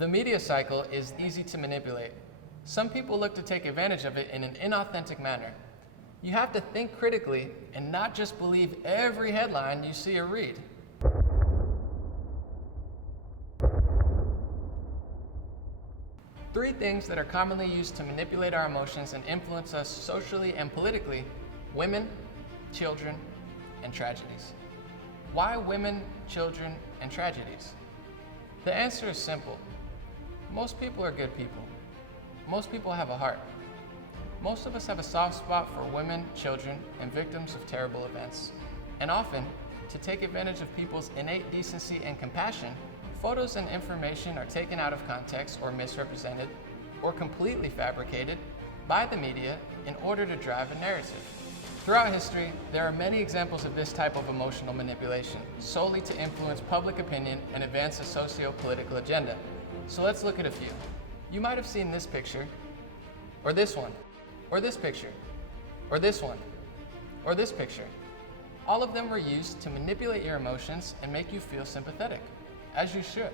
The media cycle is easy to manipulate. Some people look to take advantage of it in an inauthentic manner. You have to think critically and not just believe every headline you see or read. Three things that are commonly used to manipulate our emotions and influence us socially and politically: women, children, and tragedies. Why women, children, and tragedies? The answer is simple. Most people are good people. Most people have a heart. Most of us have a soft spot for women, children, and victims of terrible events. And often, to take advantage of people's innate decency and compassion, photos and information are taken out of context or misrepresented or completely fabricated by the media in order to drive a narrative. Throughout history, there are many examples of this type of emotional manipulation, solely to influence public opinion and advance a socio-political agenda. So let's look at a few. You might have seen this picture, or this one, or this picture, or this one, or this picture. All of them were used to manipulate your emotions and make you feel sympathetic, as you should.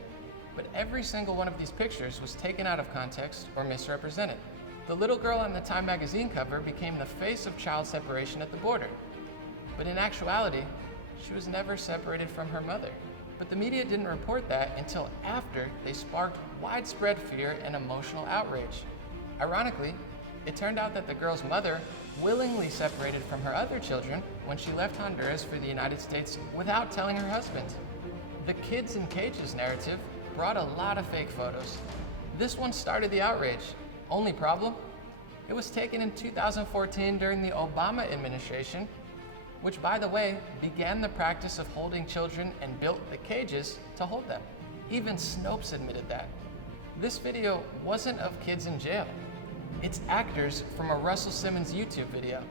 But every single one of these pictures was taken out of context or misrepresented. The little girl on the Time magazine cover became the face of child separation at the border. But in actuality, she was never separated from her mother. But the media didn't report that until after they sparked widespread fear and emotional outrage. Ironically, it turned out that the girl's mother willingly separated from her other children when she left Honduras for the United States without telling her husband. The kids in cages narrative brought a lot of fake photos. This one started the outrage. Only problem? It was taken in 2014 during the Obama administration, which, by the way, began the practice of holding children and built the cages to hold them. Even Snopes admitted that. This video wasn't of kids in jail. It's actors from a Russell Simmons YouTube video.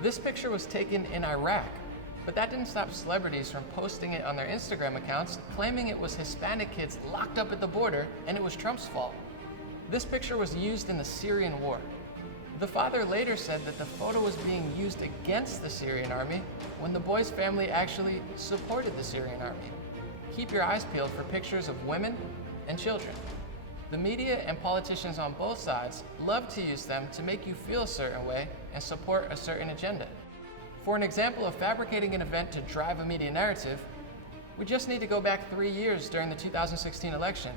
This picture was taken in Iraq, but that didn't stop celebrities from posting it on their Instagram accounts, claiming it was Hispanic kids locked up at the border and it was Trump's fault. This picture was used in the Syrian war. The father later said that the photo was being used against the Syrian army when the boy's family actually supported the Syrian army. Keep your eyes peeled for pictures of women and children. The media and politicians on both sides love to use them to make you feel a certain way and support a certain agenda. For an example of fabricating an event to drive a media narrative, we just need to go back 3 years during the 2016 election.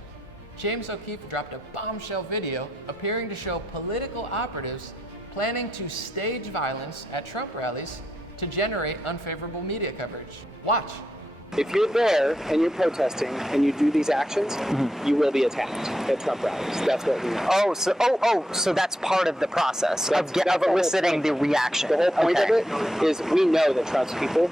James O'Keefe dropped a bombshell video appearing to show political operatives planning to stage violence at Trump rallies to generate unfavorable media coverage. Watch. If you're there and you're protesting and you do these actions, you will be attacked at Trump rallies. That's what we know. So that's part of the process of eliciting the reaction. The whole point of it is we know that Trump's people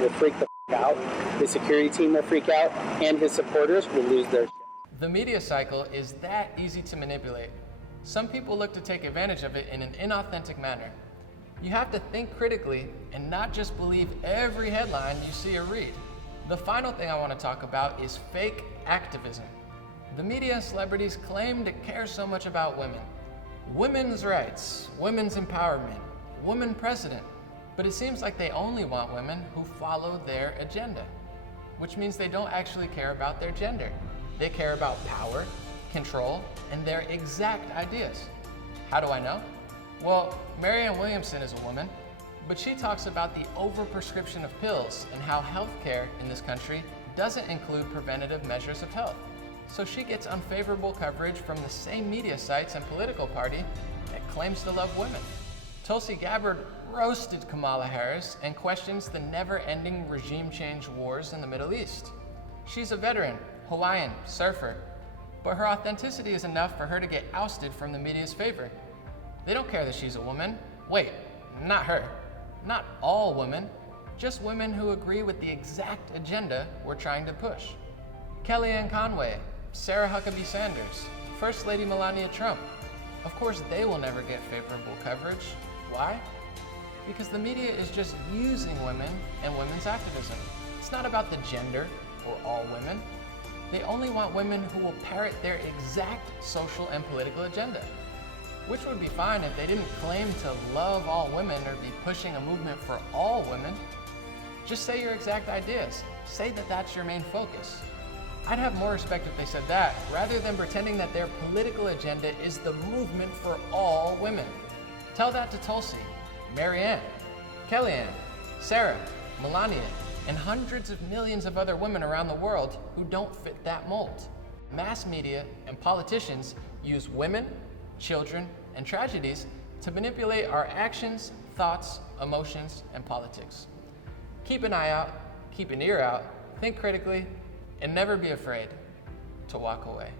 will freak the out. His security team will freak out, and his supporters will lose their shit. The media cycle is that easy to manipulate. Some people look to take advantage of it in an inauthentic manner. You have to think critically and not just believe every headline you see or read. The final thing I want to talk about is fake activism. The media and celebrities claim to care so much about women. Women's rights, women's empowerment, women president. But it seems like they only want women who follow their agenda, which means they don't actually care about their gender. They care about power, control, and their exact ideas. How do I know? Well, Marianne Williamson is a woman, but she talks about the overprescription of pills and how healthcare in this country doesn't include preventative measures of health. So she gets unfavorable coverage from the same media sites and political party that claims to love women. Tulsi Gabbard roasted Kamala Harris and questions the never-ending regime change wars in the Middle East. She's a veteran, Hawaiian, surfer, but her authenticity is enough for her to get ousted from the media's favor. They don't care that she's a woman. Wait, not her. Not all women, just women who agree with the exact agenda we're trying to push. Kellyanne Conway, Sarah Huckabee Sanders, First Lady Melania Trump. Of course, they will never get favorable coverage. Why? Because the media is just using women and women's activism. It's not about the gender or all women. They only want women who will parrot their exact social and political agenda. Which would be fine if they didn't claim to love all women or be pushing a movement for all women. Just say your exact ideas. Say that that's your main focus. I'd have more respect if they said that, rather than pretending that their political agenda is the movement for all women. Tell that to Tulsi, Marianne, Kellyanne, Sarah, Melania, and hundreds of millions of other women around the world who don't fit that mold. Mass media and politicians use women, children, and tragedies to manipulate our actions, thoughts, emotions, and politics. Keep an eye out, keep an ear out, think critically, and never be afraid to walk away.